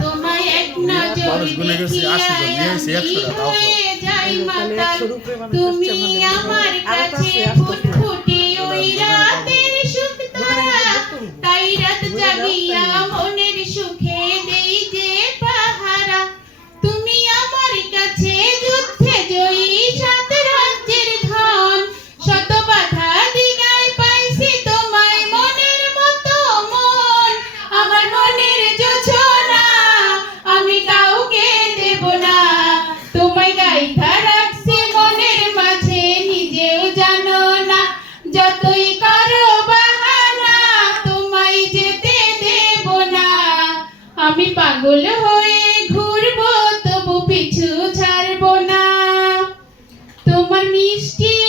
তোমায় এক নজর যাই মাতাল তুমি আমার কাছে ফুটফুটে ওই রাতের সুখ তারা তাই রাত জাগিয়া মনের সুখে দেই যে পাহারা তুমি আমার কাছে যুদ্ধে জয়ী সাত রাজ্যের ধন শত বাধা দিগায় পাইছি তোমায় মনের মতো মন আমার মনের যোছনা আমি কাউকে দেব না তোমায় গাইথা রাখছি মনের মাঝে নিজেও জানো না যতই করো বাহানা তোমায় যেতে দেব না আমি পাগল হয়ে ঘুরবো তবু পিছু ছাড়বো না তোমার মিষ্টি